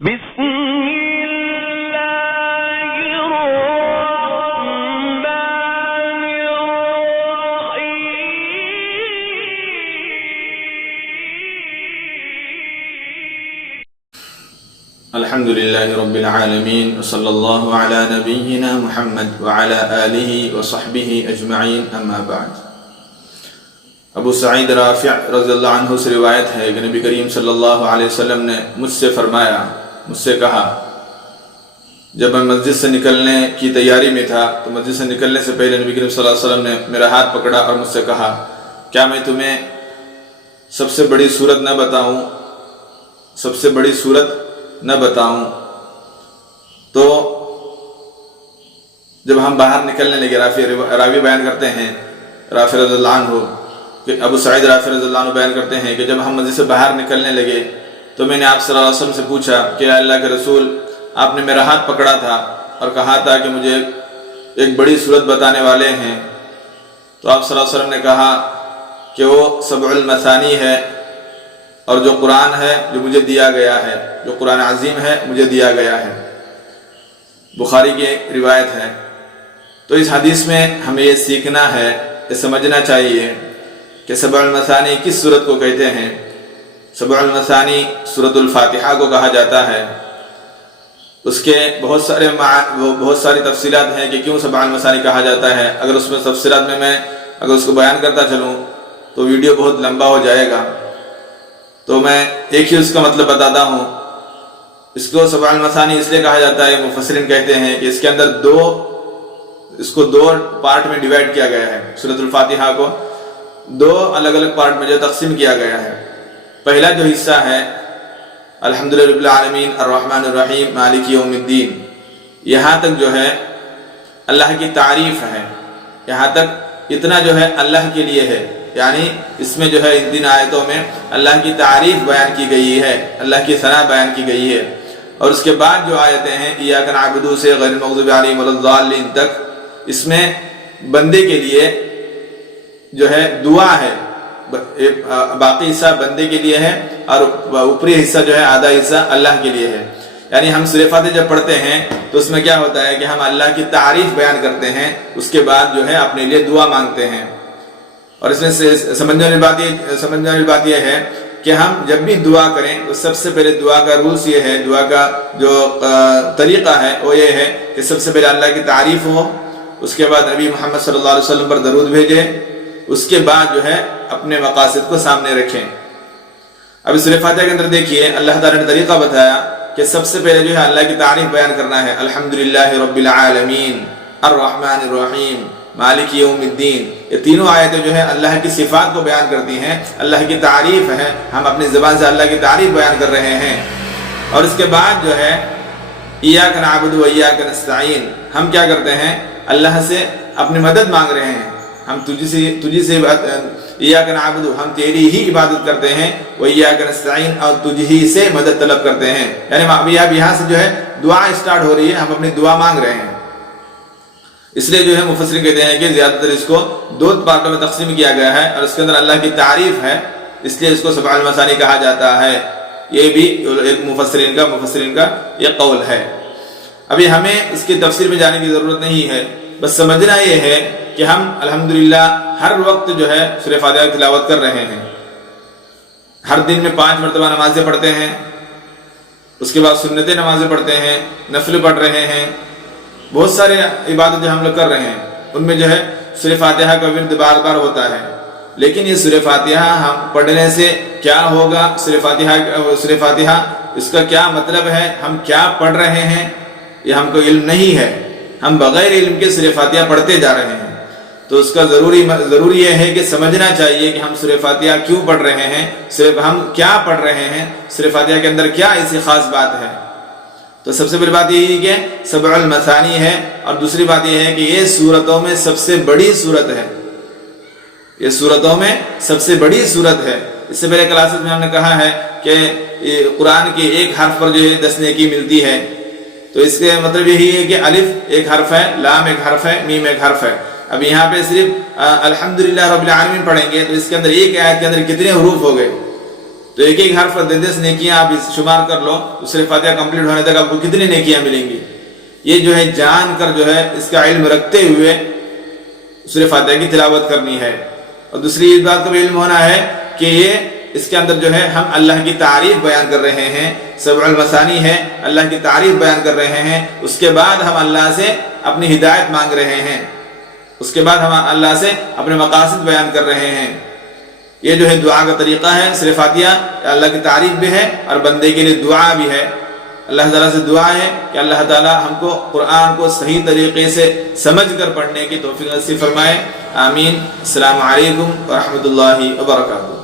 بسم اللہ الرحمن الرحیم الحمد للہ رب العالمین وصلی اللہ علی نبینا محمد وعلی آلہ وصحبہ اجمعین اما بعد۔ ابو سعید رافع رضی اللہ عنہ سے روایت ہے کہ نبی کریم صلی اللہ علیہ وسلم نے مجھ سے فرمایا، مجھ سے کہا، جب میں مسجد سے نکلنے کی تیاری میں تھا تو مسجد سے نکلنے سے پہلے نبی کریم صلی اللہ علیہ وسلم نے میرا ہاتھ پکڑا اور مجھ سے کہا، کیا میں تمہیں سب سے بڑی سورت نہ بتاؤں؟ سب سے بڑی سورت نہ بتاؤں؟ تو جب ہم باہر نکلنے لگے، راوی بیان کرتے ہیں، رافع رضی اللہ عنہ کہ ابو سعید رافع رضی اللہ عنہ بیان کرتے ہیں کہ جب ہم مسجد سے باہر نکلنے لگے تو میں نے آپ صلی اللہ علیہ وسلم سے پوچھا کہ اللہ کے رسول، آپ نے میرا ہاتھ پکڑا تھا اور کہا تھا کہ مجھے ایک بڑی سورت بتانے والے ہیں، تو آپ صلی اللہ علیہ وسلم نے کہا کہ وہ سبع المثانی ہے، اور جو قرآن ہے جو مجھے دیا گیا ہے، جو قرآن عظیم ہے مجھے دیا گیا ہے۔ بخاری کی روایت ہے۔ تو اس حدیث میں ہمیں یہ سیکھنا ہے، یہ سمجھنا چاہیے کہ سبع المثانی کس سورت کو کہتے ہیں۔ سبع المثانی سورۃ الفاتحہ کو کہا جاتا ہے۔ اس کے بہت ساری تفصیلات ہیں کہ کیوں سبع المثانی کہا جاتا ہے۔ اگر اس میں تفصیلات میں اگر اس کو بیان کرتا چلوں تو ویڈیو بہت لمبا ہو جائے گا، تو میں ایک ہی اس کا مطلب بتاتا ہوں۔ اس کو سبع المثانی اس لیے کہا جاتا ہے، مفسرین کہتے ہیں کہ اس کے اندر اس کو دو پارٹ میں ڈیوائیڈ کیا گیا ہے۔ سورۃ الفاتحہ کو دو الگ الگ پارٹ میں جو تقسیم کیا گیا ہے۔ پہلا جو حصہ ہے الحمدللہ رب العالمین الرحمن الرحیم مالک یوم الدین، یہاں تک جو ہے اللہ کی تعریف ہے، یہاں تک اتنا جو ہے اللہ کے لیے ہے، یعنی اس میں جو ہے ان تین آیتوں میں اللہ کی تعریف بیان کی گئی ہے، اللہ کی ثنا بیان کی گئی ہے۔ اور اس کے بعد جو آیتیں ہیں ایاک نعبد سے غیر المغضوب علیہم ولا الضالین تک، اس میں بندے کے لیے جو ہے دعا ہے، باقی حصہ بندے کے لیے ہے اور اوپری حصہ جو ہے آدھا حصہ اللہ کے لیے ہے۔ یعنی ہم سورۃ فاتحہ جب پڑھتے ہیں تو اس میں کیا ہوتا ہے کہ ہم اللہ کی تعریف بیان کرتے ہیں، اس کے بعد جو ہے اپنے لیے دعا مانگتے ہیں۔ اور اس میں سمجھنے والی بات یہ ہے کہ ہم جب بھی دعا کریں تو سب سے پہلے دعا کا رولز یہ ہے، دعا کا جو طریقہ ہے وہ یہ ہے کہ سب سے پہلے اللہ کی تعریف ہو، اس کے بعد نبی محمد صلی اللہ علیہ وسلم پر درود بھیجیں، اس کے بعد جو ہے اپنے مقاصد کو سامنے رکھیں۔ اب سورۃ فاتحہ کے اندر دیکھیے اللہ تعالیٰ نے طریقہ بتایا کہ سب سے پہلے جو ہے اللہ کی تعریف بیان کرنا ہے، الحمدللہ رب العالمین الرحمن الرحیم مالک یوم الدین۔ یہ تینوں آیتیں جو ہے اللہ کی صفات کو بیان کرتی ہیں، اللہ کی تعریف ہے، ہم اپنی زبان سے اللہ کی تعریف بیان کر رہے ہیں۔ اور اس کے بعد جو ہے ایاک نعبد و ایاک نستعین، ہم کیا کرتے ہیں؟ اللہ سے اپنی مدد مانگ رہے ہیں، ہم تجھی سے ایاک نعبد، ہم تیری ہی عبادت کرتے ہیں، و ایاک نستعین، اور تجھی سے مدد طلب کرتے ہیں۔ یعنی اب یہاں سے جو ہے دعا اسٹارٹ ہو رہی ہے، ہم اپنی دعا مانگ رہے ہیں۔ اس لیے جو ہے مفسرین کہتے ہیں کہ زیادہ تر اس کو دو پارٹوں میں تقسیم کیا گیا ہے، اور اس کے اندر اللہ کی تعریف ہے، اس لیے اس کو سبع المثانی کہا جاتا ہے۔ یہ بھی ایک مفسرین کا یہ قول ہے۔ ابھی ہمیں اس کی تفسیر میں جانے کی ضرورت نہیں ہے، بس سمجھنا یہ ہے کہ ہم الحمدللہ ہر وقت جو ہے سورۃ فاتحہ کی تلاوت کر رہے ہیں، ہر دن میں 5 مرتبہ نمازیں پڑھتے ہیں، اس کے بعد سنتیں نمازیں پڑھتے ہیں، نفل پڑھ رہے ہیں، بہت سارے عبادت جو ہم لوگ کر رہے ہیں، ان میں جو ہے سورۃ فاتحہ کا ورد بار بار ہوتا ہے۔ لیکن یہ سورۃ فاتحہ ہم پڑھنے سے کیا ہوگا؟ سورۃ فاتحہ اس کا کیا مطلب ہے، ہم کیا پڑھ رہے ہیں، یہ ہم کو علم نہیں ہے، ہم بغیر علم کے سورۃ فاتحہ پڑھتے جا رہے ہیں۔ تو اس کا ضروری یہ ہے کہ سمجھنا چاہیے کہ ہم سورۃ فاتحہ کیوں پڑھ رہے ہیں، صرف ہم کیا پڑھ رہے ہیں، سورۃ فاتحہ کے اندر کیا ایسی خاص بات ہے۔ تو سب سے پہلی بات یہ ہے کہ سبع المثانی ہے، اور دوسری بات یہ ہے کہ یہ سورتوں میں سب سے بڑی سورت ہے، یہ سورتوں میں سب سے بڑی سورت ہے۔ اس سے پہلے کلاسز میں ہم نے کہا ہے کہ قرآن کے ایک حرف پر جو ہے 10 نیکی ملتی ہے، تو اس کے مطلب یہی ہے کہ الف ایک حرف ہے، لام ایک حرف ہے، میم ایک حرف ہے۔ اب یہاں پہ صرف الحمدللہ رب العالمین پڑھیں گے تو اس کے اندر ایک آیت کے اندر کتنے حروف ہو گئے؟ تو ایک ایک حرف 10 نیکیاں آپ شمار کر لو، سورہ فاتحہ کمپلیٹ ہونے تک آپ کو کتنی نیکیاں ملیں گی. یہ جو ہے جان کر جو ہے اس کا علم رکھتے ہوئے سورہ فاتحہ کی تلاوت کرنی ہے. اور دوسری اس بات کا بھی علم ہونا ہے کہ یہ اس کے اندر جو ہے ہم اللہ کی تعریف بیان کر رہے ہیں، سبع المثانی ہے، اللہ کی تعریف بیان کر رہے ہیں. اس کے بعد ہم اللہ سے اپنی ہدایت مانگ رہے ہیں، اس کے بعد ہم اللہ سے اپنے مقاصد بیان کر رہے ہیں. یہ جو ہے دعا کا طریقہ ہے. سورہ فاتحہ اللہ کی تعریف بھی ہے اور بندے کے لیے دعا بھی ہے. اللہ تعالیٰ سے دعا ہے کہ اللہ تعالیٰ ہم کو قرآن کو صحیح طریقے سے سمجھ کر پڑھنے کی توفیق نصیب فرمائے. آمین. السلام علیکم ورحمۃ اللہ وبرکاتہ.